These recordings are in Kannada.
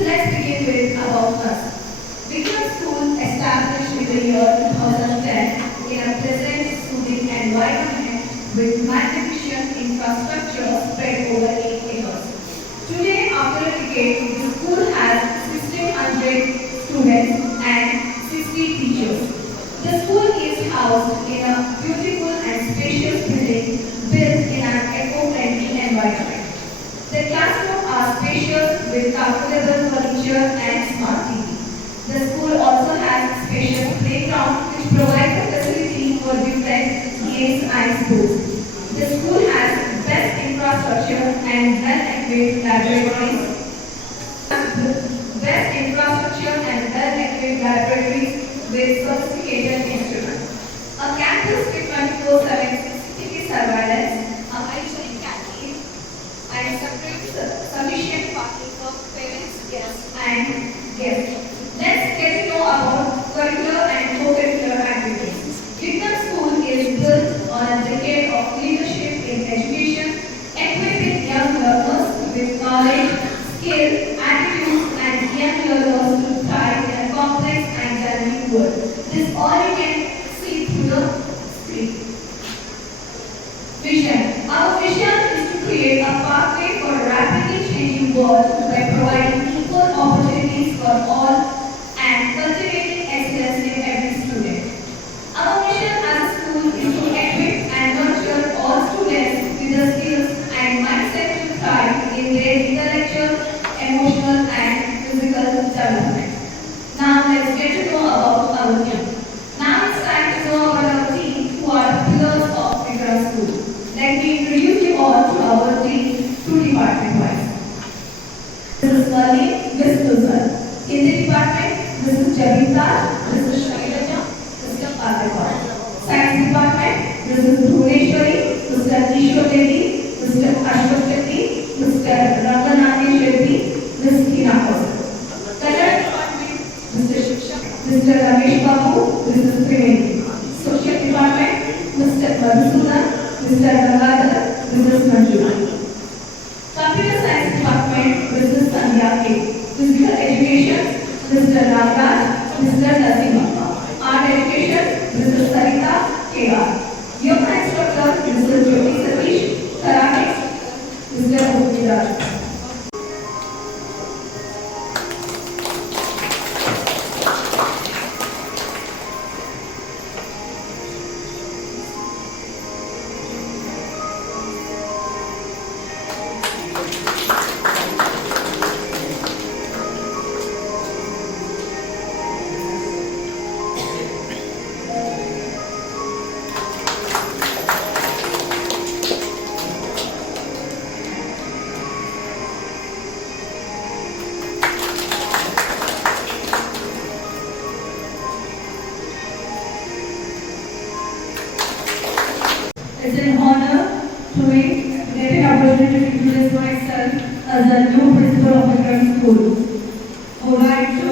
So let's begin with about us. Vikram School established in the year 2010 in a pleasant, soothing environment with magnificent infrastructure spread over 8 acres. Today, after a decade, the school has 1,600 students and 60 teachers. The school is housed in a beautiful and spacious building built in an eco-friendly environment. The classrooms are spacious with comfortable furniture and smart TV. The school also has a spacious playground which provides a facility for different games and sports. The school has best infrastructure and well-equipped laboratories. Best infrastructure and well-equipped laboratories with sophisticated instruments. A campus with 24/7 CCTV surveillance, a hygienic canteen, and sufficient parking for parents, guests, and guests. Let's get to know about curricular and co-curricular activities. Vikram School is built on a decade of leadership in education, equipping young learners with knowledge, skill, attitudes, and young learners to thrive in a complex and challenging world. This all you can see through the screen. Vision. Our vision is to create a pathway for a rapidly changing world by providing equal opportunities for all and cultivating excellence in every student. Our mission as a school is to equip and nurture all students with the skills and mindset to thrive in their intellectual, emotional, and physical development. Now let's get to know about our team. Now it's time to know about our team who are the pillars of Vikram School. Let me introduce you all to our team, two department-wise. This is Mali, Miss Luzan. In the department, Mrs. Javita, Mrs. Shailaja, Mr. Padekar. Science department, Mrs. Bhuvneshwari, Mr. Ishwar Devi, Mr. Ashwat Shetty, Mr. Ranganathan Shetty, Ms. Hina Kausar. Kannada department, Mr. Shiksha, Mr. Ramesh Babu, Mrs. Trivedi. Social department, Mr. Madhusudan, Mr. Gangadhar, Mrs. Manjula. Computer Science Department, Mrs. Sandhya K. Physical Education, Mr. Nagaraj, Mr. Nasima. Art Education, Mrs. Sarita K.R. Yoga Instructor, Mr. Jyoti Satish. Karate, Mr. Bhuvniraj. It's an honor to get an opportunity to introduce myself as a new principal of Vikram School. I would like to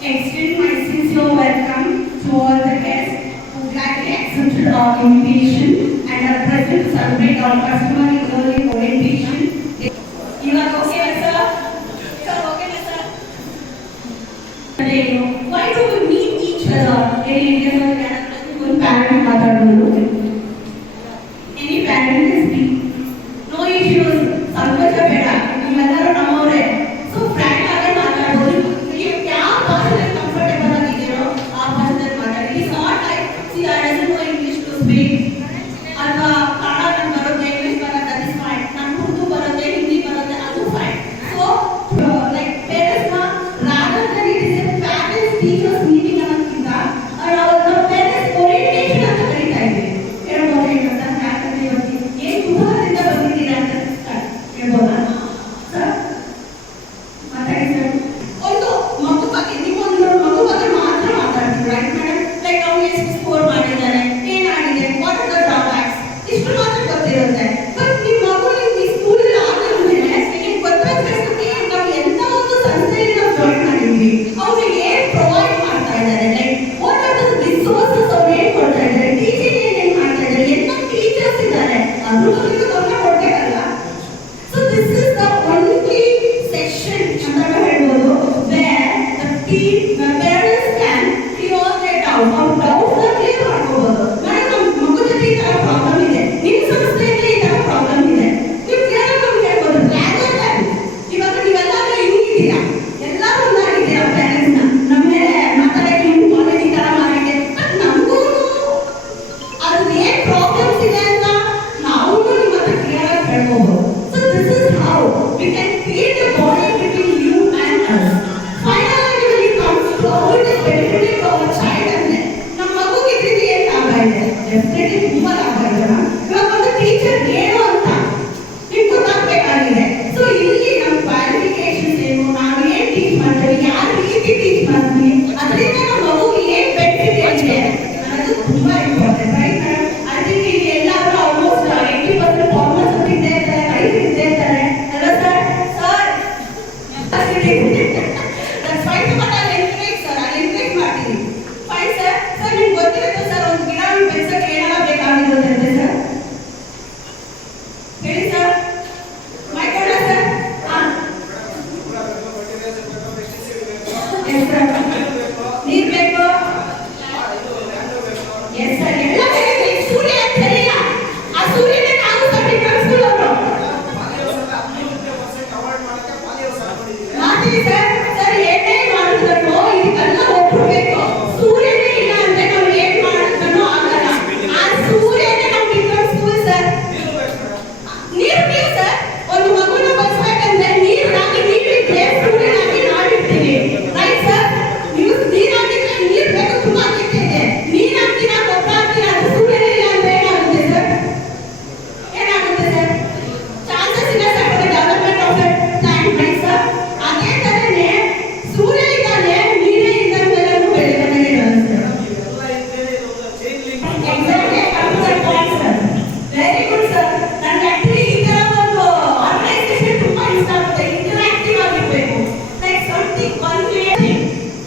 extend my sincere welcome to all the guests who gladly accepted our invitation and are present to celebrate our customary early orientation. You are okay, sir? Sir, okay, sir? Why do we meet each other? Any parent is free. No issues. Sankocha beda. Nimellaru nammore. So frank agar maatadbodu. You kya bhasha comfortable agidiro aa bhashadalli maatadi. It is not like see I doesn't know English to speak. Alva kannada nan barutte English baratte that is fine. Nan Urdu baratte Hindi baratte adu fine. So like parents na rather than it is a parents teachers meeting anakkinda and our parents orientation anta karita ಇದೆ. So this is the only section ಅಂತ ಹೇಳ್ಬೋದು ಹೊಡಿತಿದ್ದೀರಾ, ಎಲ್ಲರೂ ಒಂದಾಗಿದ್ದೀರಾ ಪೇರೆಂಟ್ಸ್ನ ನಮ್ಮ ಮೇಲೆ ಮಾತಾಡಕ್ಕೆ ನಿಮ್ಮ ಕಾಲೇಜ್ ಈ ಥರ ಮಾಡಿದೆ. ಬಟ್ ನಮಗೂ ಅದು ಏನು ಪ್ರಾಬ್ಲಮ್ಸ್ ಇದೆ ಅಂತ ನಾವು ನಿಮ್ಮ ಹತ್ರ ಕ್ಲಿಯರ್ ಆಗಿ ಹೇಳ್ಬೋದು. So this is how we can create a bond between you and us. Finally when it comes to how it is benefited to our child ಅಂದ್ರೆ ನಮ್ಮ ಮಗುಗೆ ಇದರಿಂದ ಏನು ಲಾಭ ಇದೆ? ಡೆಫಿನೆಟ್ಲಿ ತುಂಬ ಲಾಭ ಇದೆ. ಇವಾಗ ಒಂದು ಟೀಚರ್ ಏನು ಅಂತ ನಿಮ್ಗೆ ಗೊತ್ತಾಗಬೇಕಾಗಿದೆ. ಸೊ ಇಲ್ಲಿ ನಮ್ಮ ಕ್ವಾಲಿಫಿಕೇಶನ್ಸ್ ಏನು, ನಾವು ಏನು ಟೀಚ್ ಮಾಡ್ತೀವಿ, ಯಾವ ರೀತಿ ಟೀಚ್ ಮಾಡ್ತೀವಿ, ಅದರಿಂದ ನಮ್ಮ ಮಗುಗೆ ಏನು ಬೆನಿಫಿಟ್ ಇದೆ ಅನ್ನೋದು ತುಂಬ important. Right madam? I think ಈಗ ಎಲ್ಲರೂ ಆಲ್ಮೋಸ್ಟ್ 80% ಫಾರ್ಮರ್ಸ್ ಅಂತ ಇದ್ದೇ ಇರ್ತಾರೆ, ರೈತರು ಇದ್ದೇ ಇರ್ತಾರೆ ಅಲ್ವಾ sir? Sir that's fine, but I'll encourage sir, I'll encourage ಮಾಡ್ತೀನಿ. Fine sir. ಸರ್ ನಿಮ್ಗೆ ಗೊತ್ತಿರುತ್ತೆ ಸರ್, ಒಂದು ಗಿಡ ಬೆಳೆಸಕ್ಕೆ ಏನೆಲ್ಲ ಬೇಕಾಗಿರುತ್ತೆ ಸರ್? ಹೇಳಿ ಸರ್. ಮೈಕೊಂಡ ಸರ್. ಹಾಂ ಎಸ್ ಸರ್. ನೀರು ಬೇಕು. Yes sir. ಎಲ್ಲ ಬೇಕು. ಸೂರ್ಯ ಅಂತ ಹೇಳಿಲ್ಲ, ಆ ಸೂರ್ಯನೇ ನಾವು ಸರ್ ಡಿಫರೆನ್ಸ್ ಸ್ಕೂಲ್ ಅವರು ಮಾಡ್ತೀವಿ ಸರ್. ಸರ್ ಏನೇ ಮಾಡಿದ್ರು ಇದಕ್ಕೆಲ್ಲ ಒಬ್ರು ಬೇಕು. ಸೂರ್ಯನೇ ಇಲ್ಲ ಅಂದ್ರೆ ನಾವು ಏನ್ ಮಾಡಿದ್ರು ಆಗಲ್ಲ. ಆ ಸೂರ್ಯನೇ ನಮ್ಮ ಡಿಫರೆನ್ಸ್ ಸ್ಕೂಲ್ ಸರ್. ನೀರು ಸರ್. ಒಂದು ಮಗುನ ಬಸ್ಬೇಕಂದ್ರೆ ನೀರಾಗಿ ನೀರಿದ್ರೆ ಸೂರ್ಯನಾಗಿ ನಾವಿರ್ತೀವಿ. Right sir? ನೀವು ನೀರಾಗಿದ್ರೆ ನೀರು ಬೇಕು, ತುಂಬಾ ಅಗತ್ಯ ಇದೆ. ನೀರು ಹಾಕ್ತೀರಾ, ಗೊಬ್ಬರ ಹಾಕ್ತೀರಾ, ಅದು ಸೂರ್ಯನೇ ಇಲ್ಲ ಅಂದ್ರೆ ಏನಾಗುತ್ತೆ ಸರ್? ಏನಾಗುತ್ತೆ ಸರ್? ಚಾನ್ಸಸ್ ಇಲ್ಲ sir for development of a plant. Right sir? ಅದೇ ತರನೇ ಸೂರ್ಯ ಇದ್ದಾನೆ, ನೀರೇ ಇದ್ದಂಗೆಲ್ಲರೂ ಬೆಳೆದಾನೆ ಇರೋದು sir. Exactly correct point sir. Very good sir. ನನಗೆ ಆಕ್ಚುಲಿ ಈ ತರ ಒಂದು ಆರ್ಗನೈಸೇಷನ್ ತುಂಬಾ ಇಷ್ಟ ಆಗುತ್ತೆ. ಇಂಟರಾಕ್ಟಿವ್ ಆಗಿರಬೇಕು. Like something one creative.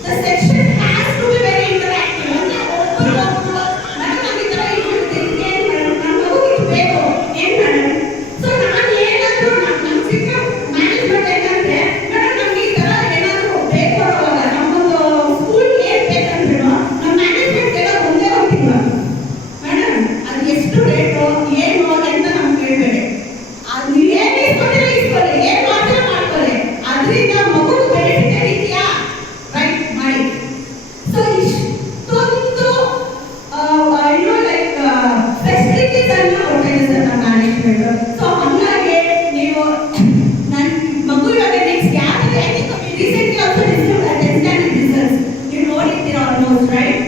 The section has to be very interactive. ಅಂದ್ರೆ ಒಬ್ಬರು ನನಗೆ ಈ ತರ ಇರುತ್ತೆ, ಏನು ಮೇಡಮ್ ನಮ್ಮ ಮಗುಗೆ ಇದು ಬೇಕು ಏನು ಮೇಡಮ್? ಸೊ ನಾನು ಏನಾದರೂ ನಮ್ಮ ಸಿಕ್ಕ ಮ್ಯಾನೇಜ್ಮೆಂಟ್ ಏನಂದ್ರೆ ಮೇಡಮ್ ನಮ್ಗೆ ಈ ತರ ಏನಾದರೂ ಬೇಕು ಅನ್ನೋವಾಗ ನಮ್ಮೊಂದು ಸ್ಕೂಲ್ ಏನು ಬೇಕಂದ್ರೂ ನಮ್ಮ ಮ್ಯಾನೇಜ್ಮೆಂಟ್ ಎಲ್ಲ ಒಂದೇ ಹೋಗ್ತಿದ್ವ ಮೇಡಮ್ ಅದು ಎಷ್ಟು ರೇಟು ಏನು ಅಂತ ನಮ್ಗೆ ಕೇಳಬೇಡಿ. ಅದು ನೀವು ಏನು ಇಸ್ಕೊಂಡಿರೋ ಇಸ್ಕೊಳ್ಳಿ, ಏನು ಮಾಡ್ತೀರೋ ಮಾಡ್ಕೊಳ್ಳಿ, ಅದರಿಂದ ಮಗುಗೆ ಬೆನಿಫಿಟ್ ಇದೆಯಾ? ರೈಟ್ ಮಾಡಿ. ಸೊ ಇಷ್ಟೊಂದು ಲೈಕ್ ಫೆಸಿಲಿಟೀಸ್ ಅನ್ನು ಕೊಟ್ಟಿದೆ ಸರ್ ನಮ್ಮ ಮ್ಯಾನೇಜ್ಮೆಂಟ್. ಸೊ ಹಂಗಾಗಿ ನೀವು ನನ್ನ ಮಗು ಇವಾಗ ನೆಕ್ಸ್ಟ್ ಯಾವ್ದು recently also district attendance results ನೀವು ನೋಡಿರ್ತೀರಾ ಆಲ್ಮೋಸ್ಟ್. ರೈಟ್?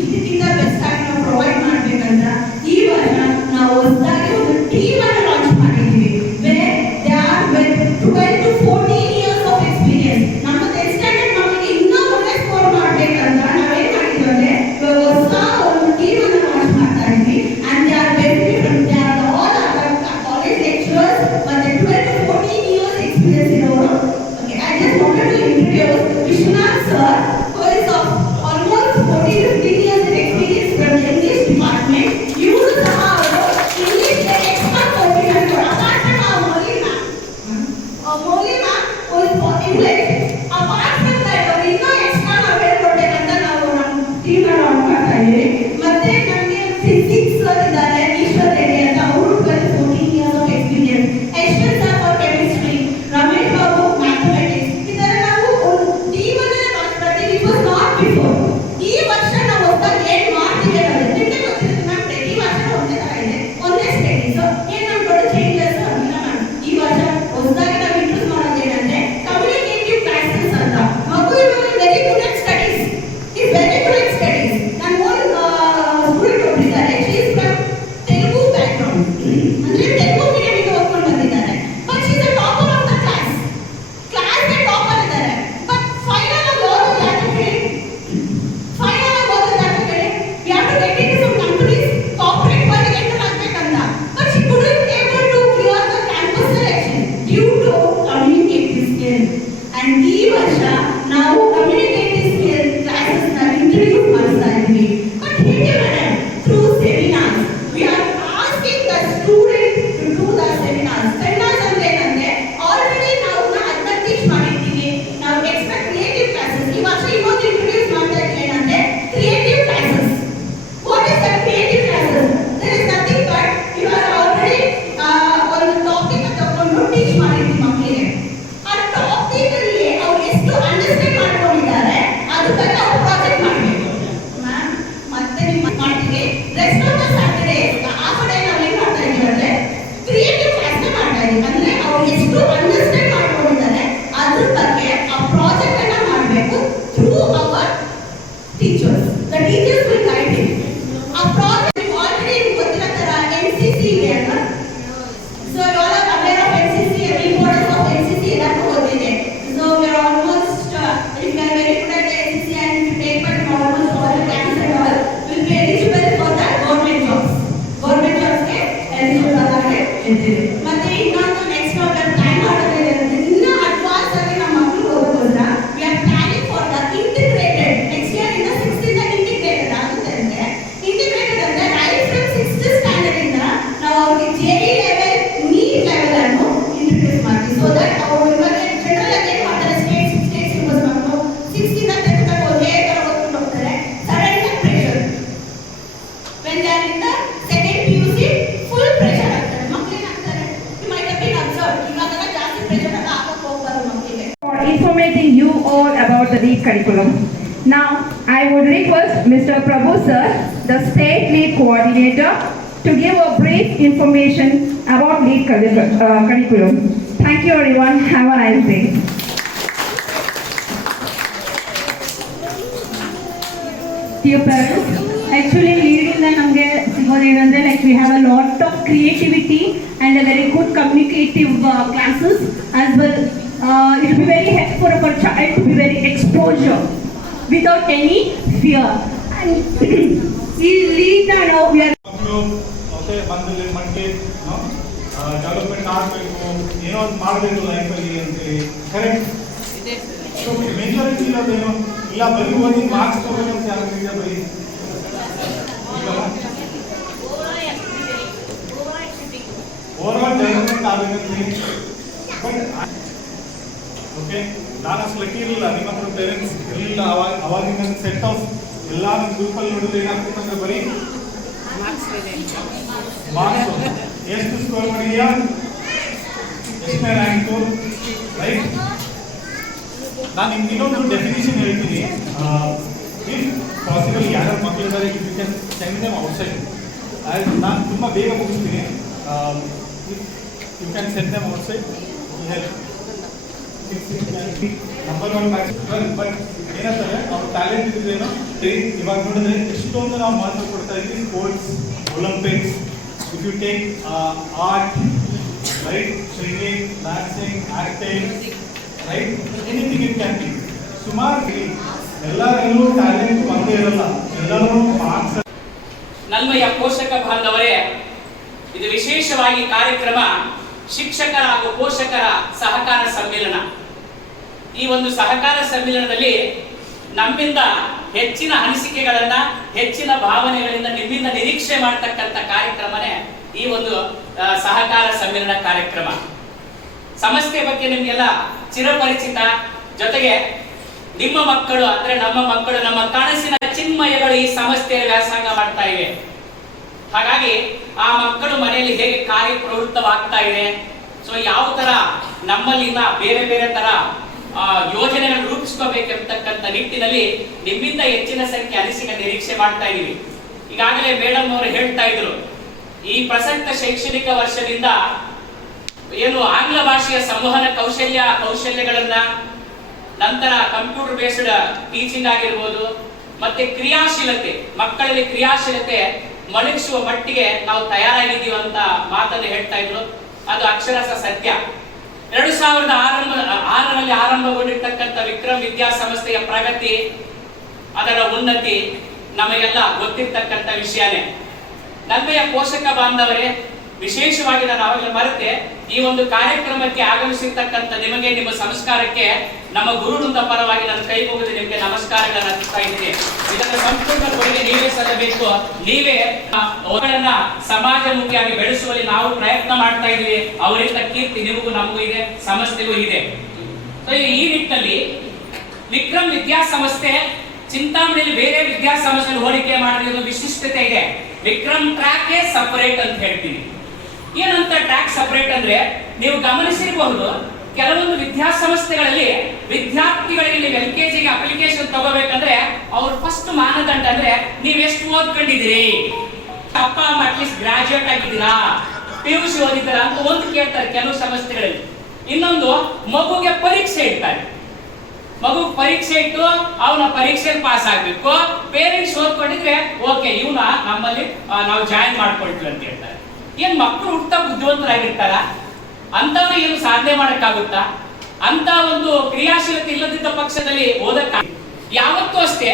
ಇದಕ್ಕಿಂತ ಬೆಸ್ಟ್ ಆಗಿ ನಾವು ಪ್ರೊವೈಡ್ ಮಾಡ್ಬೇಕಂತ ಈ ವರ್ಷ ನಾವು ಹೊಸದಾಗಿ ಒಂದು ಟೀಮ್ ಅನ್ನು ಲಾಂಚ್ ಮಾಡಿದ್ದೀವಿ. Where they are with 12 to 14 years of experience. ನಮ್ಮ 10th ಸ್ಟ್ಯಾಂಡರ್ಡ್ ಮಕ್ಕಳಿಗೆ ಇನ್ನೂ ಒಳ್ಳೆ ಸ್ಕೋರ್ ಮಾಡ್ಬೇಕಂತ ನಾವೇನ್ ಮಾಡಿದ್ವಿ ಅಂದ್ರೆ ಇವಾಗ ಹೊಸ ಒಂದು ಟೀಮ್ ಅನ್ನು ಲಾಂಚ್ ಮಾಡ್ತಾ ಇದ್ವಿ. And they are very different. They are all college lecturers ಮತ್ತೆ 12 to 14 years experience ಇರೋರು. Okay, I just wanted to introduce Vishwanath sir, who is of almost 14-15 years of experience from the English department. ಇವರು ಸಹ ಅವರು ಇಂಗ್ಲಿಷ್ ಎಕ್ಸ್ಪರ್ಟ್ ಕೊಟ್ಟಿದ್ದಾರೆ. ಅಪಾರ್ಟ್ ಫ್ರಮ್ ಮೌಲಿಮಾ ಇಂಗ್ಲಿಷ್, ಅಪಾರ್ಟ್ ಫ್ರಮ್ ದಟ್ ಅವರು ಇನ್ನೂ ಎಕ್ಸ್ಟ್ರಾ ನಾವು ಹೇಳ್ಕೊಡ್ಬೇಕಂತ ನಾವು ನಮ್ಮ ಟೀಮ್ ಲಾಂಚ್ ಮಾಡ್ತಾ ಇದ್ದೀವಿ. ಮತ್ತೆ ನಮಗೆ ಫಿಸಿಕ್ಸ್ ಇದ್ದಾರೆ ಈಶ್ವರ್ ರೆಡ್ಡಿ ಅಂತ, ಅವರು 12-14 years of experience. Yashwant sir for chemistry, Ramesh Babu mathematics. ಈ ಥರ ನಾವು ಒಂದು ಟೀಮ್ ಅನ್ನ ಲಾಂಚ್ ಮಾಡ್ತೀವಿ. It was not before. ಈ ವರ್ಷ ನಾವು ಹೊಸದಾಗಿ ಏನು ಮಾಡ್ತೀವಿ ಅನ್ನೋದು ನಿಮಗೆ ಗೊತ್ತಿರುತ್ತೆ ಮ್ಯಾಮ್. ಪ್ರತಿ ವರ್ಷ ಒಂದೇ ಥರ ಇದೆ, ಒಂದೇ ಸ್ಟಡೀಸ್, ಏನು ನಮ್ಮ ದೊಡ್ಡ ಚೇಂಜಸ್ ಆಗಿಲ್ಲ ಮ್ಯಾಮ್. ಈ ವರ್ಷ ಹೊಸದಾಗಿ ನಾವು ಇಂಟ್ರೊಡ್ಯೂಸ್ ಮಾಡೋದು ಏನಂದ್ರೆ ಕಮ್ಯುನಿಕೇಟಿವ್ ಕ್ಲಾಸಸ್ ಅಂತ. ಮಗು ಇವಾಗ very good at studies, is very good at studies. ನನ್ನ ಓನ್ ಸ್ಟೂಡೆಂಟ್ ಒಬ್ಬರಿದ್ದಾರೆ, she is from Telugu background, ಅಂದ್ರೆ ತೆಲುಗು ಮೀಡಿಯಂಗೆ ಓದ್ಕೊಂಡು ಬಂದಿದ್ದಾರೆ. But she is a topper of the ಕ್ಲಾಸ್ಗೆ ಟಾಪರ್ ಇದ್ದಾರೆ. ಬಟ್ ಫೈನಲ್ ಆಗಿ ಓದೋದು ಯಾಕೆ ಹೇಳಿ? ಫೈನಲ್ ಆಗಿ ಓದೋದು ಯಾಕೆ ಹೇಳಿ? We have to get in some companies, corporate ವರ್ಲ್ಡ್ಗೆ ಎಂಟರ್ ಆಗಬೇಕಂತ. But she couldn't able to clear the campus selection due to communicative skill. And ಈ ವರ್ಷ ನಾವು ಕಮ್ಯುನಿಕೇಟಿವ್ ಸ್ಕಿಲ್ ಕ್ಲಾಸಸ್ ನ ಇಂಟ್ರೊಡ್ಯೂಸ್ ಮಾಡ್ತಾ ಇದ್ದೀವಿ. ಬಟ್ ಹೇಗೆ madam? Through seminars. We are asking the student to do the seminars. Seminars ಅಂದ್ರೆ ಏನಂದ್ರೆ ಆಲ್ರೆಡಿ ನಾವು ಅದನ್ನ ಟೀಚ್ ಮಾಡಿರ್ತೀವಿ. ನಾವು ಎಕ್ಸ್ಟ್ರಾ ಕ್ರಿಯೇಟಿವ್ ಕ್ಲಾಸಸ್ ಈ ವರ್ಷ ಇನ್ನೊಂದು ಇಂಟ್ರೊಡ್ಯೂಸ್ ಮಾಡ್ತಾ ಇದ್ದೀವಿ. ಏನಂದ್ರೆ creative classes. What is the creative classes? There is nothing but you are already ಒಂದು ಟಾಪಿಕ್ ತಗೊಂಡು ಟೀಚ್ ಮಾಡಿರ್ತೀವಿ ಮಕ್ಕಳಿಗೆ. ಆ ಟಾಪಿಕ್ ಆ ಪ್ರಾಜೆಕ್ಟ್ ಅನ್ನ ಮಾಡಬೇಕು through our teachers. The teachers will guide him. ಆ ಪ್ರಾಜೆಕ್ಟ್ ಆಲ್ರೆಡಿ ಗೊತ್ತಿರೋ ತರ ಎನ್ಸಿಸಿ ಇದೆ ಅಲ್ವಾ? So you all are aware of NCC, importance of NCC ಎಲ್ಲರಿಗೂ ಗೊತ್ತಿದೆ. So we are almost if you are very good at NCC and take part in almost all the camps and all will be eligible for the government jobs. Government ಜಾಬ್ಸ್ಗೆ ಎಲಿಜಿಬಲ್ ಆಗಿ ಇರ್ತೀವಿ. ಮತ್ತೆ ಇನ್ನೊಂದು ನೆಕ್ಸ್ಟ್ ನಾವು ಪ್ಲಾನ್ ಮಾಡೋದಿದೆ, ಇನ್ನೂ ಅಡ್ವಾನ್ಸ್ ಆಗಿ ನಮ್ಮ ಮಕ್ಕಳು ಓದೋದನ್ನ we are planning for the integrated. Next year ಇಂದ 6th ಇಂದ ಇಂಟಿಗ್ರೇಟೆಡ್ ಆಗುತ್ತೆ. ಅಂದ್ರೆ ಇಂಟಿಗ್ರೇಟೆಡ್ ಅಂದ್ರೆ ರೈಟ್ ಫ್ರಮ್ 6th ಸ್ಟ್ಯಾಂಡರ್ಡ್ ಇಂದ ನಾವು ಅವ್ರಿಗೆ ಜೆಇ ಲೆವೆಲ್, ನೀಟ್ ಲೆವೆಲ್ ಅನ್ನು ಇಂಟ್ರೊಡ್ಯೂಸ್ ಮಾಡ್ತೀವಿ. ಸೊ ದಟ್ ಅವರು ಇವಾಗ ಜನರಲ್ ಆಗಿ ಏನು ಮಾಡ್ತಾರೆ, ಸ್ಟೇಟ್ ಸಿಲೆಬಸ್ ಮಕ್ಕಳು 6th ಇಂದ 10th ತನಕ ಒಂದೇ ತರ ಓದ್ಕೊಂಡು ಹೋಗ್ತಾರೆ. Sudden pressure when they are in the second PUC full pressure ಆಗ್ತಾರೆ. ಮಕ್ಕಳು ಏನಾಗ್ತಾರೆ, you might have been observed, ಇವಾಗೆಲ್ಲ ಜಾಸ್ತಿ ಪ್ರೆಷರ್ ಎಲ್ಲ ಆಗಕ್ಕೆ ಹೋಗ್ಬಾರ್ದು ಮಕ್ಕಳಿಗೆ. For informating you all about the LEAD curriculum. Now, I would request Mr. Prabhu sir, the State LEAD Coordinator, to give a brief information about LEAD curriculum. Thank you everyone. Have a nice day. Dear parents, actually LEAD ಇಂದ ನಮಗೆ ಸಿಗೋದೇನಂದ್ರೆ like we have a lot of creativity and a very good communicative classes as well. It will be very helpful for our child to be very exposure without any fear. And we LEAD now we are ಮಕ್ಕಳು ಓಕೆ ಬಂದಲ್ಲಿ ಮಟ್ಟಿಗೆ ಡೆವಲಪ್ಮೆಂಟ್ ಆಗಬೇಕು, ಏನೋ ಒಂದು ಮಾಡಬೇಕು ಲೈಫಲ್ಲಿ ಅಂತೇಳಿ. ಕರೆಕ್ಟ್. ಮೆಜಾರಿಟಿ ಇರೋದೇನು ಇಲ್ಲ, ಬರೀ ಓದಿ ಮಾರ್ಕ್ಸ್ ತಗೋಬೇಕಂತ ಯಾರಿಗಿದೆ ಬರೀ ಓವರಾಲ್ ಡೆವಲಪ್ಮೆಂಟ್ ಆಗಬೇಕಂತೇಳಿ. ಬಟ್ ಓಕೆ, ನಾನು ಅಷ್ಟು ಲಕ್ಕಿ ಇರಲಿಲ್ಲ, ನಿಮ್ಮ ಹತ್ರ ಪೇರೆಂಟ್ಸ್ ಇರಲಿಲ್ಲ ಅವಾಗಿನ ಸೆಟ್ ಆಫ್ ಎಲ್ಲ ನಿಮ್ಮ ಗ್ರೂಪಲ್ಲಿ ನೋಡಿದ್ರೆ ಏನಾಗ್ತಿತ್ತು ಅಂದ್ರೆ ಬರೀ ಮಾರ್ಕ್ಸ್. ಎಷ್ಟು ಸ್ಕೋರ್ ಮಾಡಿದ್ಯಾ, ಎಷ್ಟನೇ ರ್ಯಾಂಕು, ರೈಟ್? ನಾನು ನಿಮ್ಗೆ ಇನ್ನೊಂದು ಡೆಫಿನೇಷನ್ ಹೇಳ್ತೀನಿ. ಇಫ್ ಪಾಸಿಬಲ್ ಯಾರ್ಯಾರು ಮಕ್ಕಳಿದ್ದಾರೆ you can send them outside. ನಾನು ತುಂಬ ಬೇಗ ಮುಗಿಸ್ತೀನಿ. You can send them outside. Number 1 but ಏನಂತಾರೆ ಅವ್ರ ಟ್ಯಾಲೆಂಟ್ ಇದ್ರೇನೋ ಇವಾಗ ನೋಡಿದ್ರೆ ಎಷ್ಟೊಂದು ನಾವು ಮಹತ್ವ ಕೊಡ್ತಾ ಇದ್ವಿ. Sports, Olympics, if you take art, right, singing, dancing, acting, right, anything it can be. ಸುಮಾರು ಎಲ್ಲರೂ ಟ್ಯಾಲೆಂಟ್ ಒಂದೇ ಇರಲ್ಲ, ಎಲ್ಲರೂ ಮಾರ್ಕ್ಸ್. ನಲ್ಮೆಯ ಪೋಷಕ ಬಾಂಧವರೇ, ಇದು ವಿಶೇಷವಾಗಿ ಕಾರ್ಯಕ್ರಮ ಶಿಕ್ಷಕರ ಹಾಗೂ ಪೋಷಕರ ಸಹಕಾರ ಸಮ್ಮೇಳನ. ಈ ಒಂದು ಸಹಕಾರ ಸಮ್ಮೇಳನದಲ್ಲಿ ನಮ್ಮಿಂದ ಹೆಚ್ಚಿನ ಅನಿಸಿಕೆಗಳನ್ನ, ಹೆಚ್ಚಿನ ಭಾವನೆಗಳಿಂದ ನಿಮ್ಮಿಂದ ನಿರೀಕ್ಷೆ ಮಾಡತಕ್ಕಂಥ ಕಾರ್ಯಕ್ರಮನೇ ಈ ಒಂದು ಸಹಕಾರ ಸಮ್ಮೇಳನ ಕಾರ್ಯಕ್ರಮ. ಸಮಸ್ಯೆ ಬಗ್ಗೆ ನಿಮ್ಗೆಲ್ಲ ಚಿರಪರಿಚಿತ. ಜೊತೆಗೆ ನಿಮ್ಮ ಮಕ್ಕಳು ಅಂದ್ರೆ ನಮ್ಮ ಮಕ್ಕಳು, ನಮ್ಮ ಕನಸಿನ ಚಿನ್ಮಯಗಳು ಈ ಸಂಸ್ಥೆಯಲ್ಲಿ ವ್ಯಾಸಂಗ ಮಾಡ್ತಾ ಇವೆ. ಹಾಗಾಗಿ ಆ ಮಕ್ಕಳು ಮನೆಯಲ್ಲಿ ಹೇಗೆ ಕಾರ್ಯಪ್ರವೃತ್ತವಾಗ್ತಾ ಇದೆ, ಸೊ ಯಾವ ತರ ನಮ್ಮಲ್ಲಿನ ಬೇರೆ ಬೇರೆ ತರ ಯೋಜನೆಗಳನ್ನು ರೂಪಿಸ್ಕೋಬೇಕೆಂಬತಕ್ಕಂಥ ನಿಟ್ಟಿನಲ್ಲಿ ನಿಮ್ಮಿಂದ ಹೆಚ್ಚಿನ ಸಂಖ್ಯೆ ಅನಿಸಿಕೆ ನಿರೀಕ್ಷೆ ಮಾಡ್ತಾ ಇದೀವಿ. ಈಗಾಗಲೇ ಮೇಡಮ್ ಅವರು ಹೇಳ್ತಾ ಇದ್ರು, ಈ ಪ್ರಸಕ್ತ ಶೈಕ್ಷಣಿಕ ವರ್ಷದಿಂದ ಏನು ಆಂಗ್ಲ ಭಾಷೆಯ ಸಂವಹನ ಕೌಶಲ್ಯಗಳನ್ನ, ನಂತರ ಕಂಪ್ಯೂಟರ್ ಬೇಸ್ಡ್ ಟೀಚಿಂಗ್ ಆಗಿರ್ಬೋದು, ಮತ್ತೆ ಕ್ರಿಯಾಶೀಲತೆ, ಮಕ್ಕಳಲ್ಲಿ ಕ್ರಿಯಾಶೀಲತೆ ಮಲಗಿಸುವ ಮಟ್ಟಿಗೆ ನಾವು ತಯಾರಾಗಿದ್ದೀವಿ ಅಂತ ಮಾತನ್ನು ಹೇಳ್ತಾ ಇದ್ರು. ಅದು ಅಕ್ಷರಶಃ ಸತ್ಯ. 2006ರಲ್ಲಿ ಆರಂಭಗೊಂಡಿರ್ತಕ್ಕಂಥ ವಿಕ್ರಮ್ ವಿದ್ಯಾಸಂಸ್ಥೆಯ ಪ್ರಗತಿ, ಅದರ ಉನ್ನತಿ ನಮಗೆಲ್ಲ ಗೊತ್ತಿರ್ತಕ್ಕಂಥ ವಿಷಯನೇ. ನಲ್ಮೆಯ ಪೋಷಕ ಬಾಂಧವರೇ, ವಿಶೇಷವಾಗಿ ನಾನು ಅವಾಗಲೇ ಮರೆತೆ, ಈ ಒಂದು ಕಾರ್ಯಕ್ರಮಕ್ಕೆ ಆಗಮಿಸಿರ್ತಕ್ಕಂಥ ನಿಮಗೆ, ನಿಮ್ಮ ಸಂಸ್ಕಾರಕ್ಕೆ ನಮ್ಮ ಗುರುವೃಂದ ಪರವಾಗಿ ನನ್ನ ಕೈ ಮುಗಿದು ನಿಮಗೆ ನಮಸ್ಕಾರಗಳನ್ನು ಅರ್ಪಿಸ್ತಾ ಇದ್ದೀನಿ. ಇದನ್ನು ಸಂಪೂರ್ಣ ಕೊಡುಗೆ ನೀವೇ ಸಲ್ಲಬೇಕು. ನೀವೇ ಅವುಗಳನ್ನ ಸಮಾಜಮುಖಿಯಾಗಿ ಬೆಳೆಸುವಲ್ಲಿ ನಾವು ಪ್ರಯತ್ನ ಮಾಡ್ತಾ ಇದ್ದೀವಿ. ಅವರಿಂದ ಕೀರ್ತಿ ನಿಮಗೂ ನಮಗೂ ಇದೆ, ಸಂಸ್ಥೆಗೂ ಇದೆ. ಈ ನಿಟ್ಟಿನಲ್ಲಿ ವಿಕ್ರಮ್ ವಿದ್ಯಾಸಂಸ್ಥೆ ಚಿಂತಾಮಣಿಯಲ್ಲಿ ಬೇರೆ ವಿದ್ಯಾಸಂಸ್ಥೆ ಹೋಲಿಕೆ ಮಾಡಿದ ವಿಶಿಷ್ಟತೆ ಇದೆ. ವಿಕ್ರಮ್ ಟ್ರ್ಯಾಕ್ ಸಪರೇಟ್ ಅಂತ ಹೇಳ್ತೀನಿ. ಏನಂತ ಟ್ರ್ಯಾಕ್ ಸಪರೇಟ್ ಅಂದ್ರೆ, ನೀವು ಗಮನಿಸಿರಬಹುದು ಕೆಲವೊಂದು ವಿದ್ಯಾಸಂಸ್ಥೆಗಳಲ್ಲಿ ವಿದ್ಯಾರ್ಥಿಗಳಿಗೆ ನೀವು LKG ಅಪ್ಲಿಕೇಶನ್ ತಗೋಬೇಕಂದ್ರೆ ಅವ್ರ ಫಸ್ಟ್ ಮಾನದಂಡ ಅಂದ್ರೆ ನೀವ್ ಎಷ್ಟು ಓದ್ಕೊಂಡಿದ್ದೀರಿ, ಅಪ್ಪ ಅಮ್ಮ ಅಟ್ಲೀಸ್ಟ್ ಗ್ರಾಜುಯೇಟ್ ಆಗಿದ್ದೀರಾ, PUC ಓದಿದ್ದೀರಾ ಅಂತ ಒಂದು ಕೇಳ್ತಾರೆ ಕೆಲವು ಸಂಸ್ಥೆಗಳಲ್ಲಿ. ಇನ್ನೊಂದು ಮಗುಗೆ ಪರೀಕ್ಷೆ ಇಡ್ತಾರೆ. ಮಗು ಪರೀಕ್ಷೆ ಇಟ್ಟು ಅವನ ಪರೀಕ್ಷೆಯಲ್ಲಿ ಪಾಸ್ ಆಗ್ಬೇಕು. ಪೇರೆಂಟ್ಸ್ ಓದ್ಕೊಂಡಿದ್ರೆ ಓಕೆ ಇವನ ನಮ್ಮಲ್ಲಿ ನಾವು ಜಾಯಿನ್ ಮಾಡ್ಕೊಳ್ತೀವಿ ಅಂತ ಹೇಳ್ತಾರೆ. ಏನ್ ಮಕ್ಕಳು ಹುಟ್ಟ ಬುದ್ಧಿವಂತರಾಗಿರ್ತಾರ? ಅಂತವ್ರು ಏನು ಸಾಧನೆ ಮಾಡಕ್ಕಾಗುತ್ತಾ? ಅಂತ ಒಂದು ಕ್ರಿಯಾಶೀಲತೆ ಇಲ್ಲದಿದ್ದ ಪಕ್ಷದಲ್ಲಿ ಓದಕ್ಕ ಯಾವತ್ತೂ ಅಷ್ಟೇ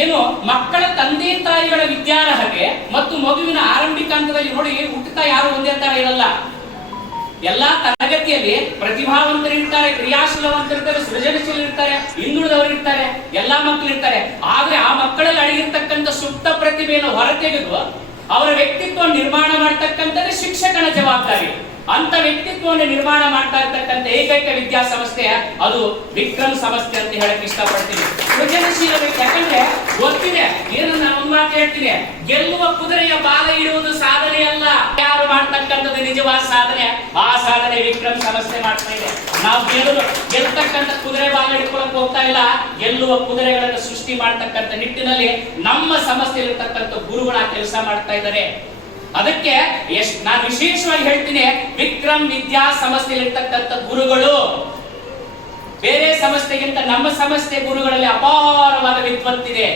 ಏನು ಮಕ್ಕಳ ತಂದೆ ತಾಯಿಗಳ ವಿದ್ಯಾರ್ಹತೆ ಮತ್ತು ಮಗುವಿನ ಆರಂಭಿಕ ಹಂತದಲ್ಲಿ ನೋಡಿ ಹುಟ್ಟುತ್ತಾ ಯಾರು ಒಂದೇ ತರ ಇರಲ್ಲ. ಎಲ್ಲಾ ತರಗತಿಯಲ್ಲಿ ಪ್ರತಿಭಾವಂತರಿರ್ತಾರೆ, ಕ್ರಿಯಾಶೀಲವಂತರಿರ್ತಾರೆ, ಸೃಜನಶೀಲರಿರ್ತಾರೆ, ಹಿಂದುಳಿದವರು ಇರ್ತಾರೆ, ಎಲ್ಲಾ ಮಕ್ಕಳು ಇರ್ತಾರೆ. ಆದ್ರೆ ಆ ಮಕ್ಕಳಲ್ಲಿ ಅಡಗಿರ್ತಕ್ಕಂಥ ಸುಪ್ತ ಪ್ರತಿಭೆಯನ್ನು ಹೊರತೆಗೆದು ಅವರ ವ್ಯಕ್ತಿತ್ವ ನಿರ್ಮಾಣ ಮಾಡತಕ್ಕಂಥದ್ದೇ ಶಿಕ್ಷಕನ ಜವಾಬ್ದಾರಿ. ಅಂತ ವ್ಯಕ್ತಿತ್ವವನ್ನು ನಿರ್ಮಾಣ ಮಾಡ್ತಾ ಇರ್ತಕ್ಕಂಥ ಏಕೈಕ ವಿದ್ಯಾಸಂಸ್ಥೆ ಅದು ವಿಕ್ರಮ್ ಸಂಸ್ಥೆ ಅಂತ ಹೇಳಕ್ ಇಷ್ಟಪಡ್ತೀನಿ. ಸೃಜನಶೀಲ ವ್ಯಕ್ತಿ, ಯಾಕಂದ್ರೆ ಗೊತ್ತಿದೆ ಏನು, ನಾನು ಒಂದು ಮಾತು ಹೇಳ್ತೀನಿ, ಗೆಲ್ಲುವ ಕುದುರೆಯ ಬಾಲ ಇಡುವುದು ಸಾಧನೆ ಅಲ್ಲ, ಯಾರು ಮಾಡ್ತಕ್ಕಂಥದ್ದು ನಿಜವಾದ ಸಾಧನೆ. ಆ ಸಾಧನೆ ವಿಕ್ರಮ್ ಸಂಸ್ಥೆ ಮಾಡ್ತಾ ಇದೆ. ನಾವು ಗೆಲ್ತಕ್ಕಂಥ ಕುದುರೆ ಬಾಲ ಇಟ್ಕೊಳಕ್ ಹೋಗ್ತಾ ಇಲ್ಲ, ಗೆಲ್ಲುವ ಕುದುರೆಗಳನ್ನು ಸೃಷ್ಟಿ ಮಾಡ್ತಕ್ಕಂಥ ನಿಟ್ಟಿನಲ್ಲಿ ನಮ್ಮ ಸಂಸ್ಥೆಯಲ್ಲಿರ್ತಕ್ಕಂಥ ಗುರುಗಳ ಕೆಲಸ ಮಾಡ್ತಾ ಇದ್ದಾರೆ. ಅದಕ್ಕೆ ನಾನು ವಿಶೇಷವಾಗಿ ಹೇಳ್ತೀನಿ, ವಿಕ್ರಮ್ ವಿದ್ಯಾ ಸಂಸ್ಥೆಯಲ್ಲಿರ್ತಕ್ಕಂಥ ಗುರುಗಳು ಬೇರೆ ಸಂಸ್ಥೆಗಿಂತ ನಮ್ಮ ಸಂಸ್ಥೆ ಗುರುಗಳಲ್ಲಿ ಅಪಾರವಾದ ವಿದ್ವತ್ತಿದೆ,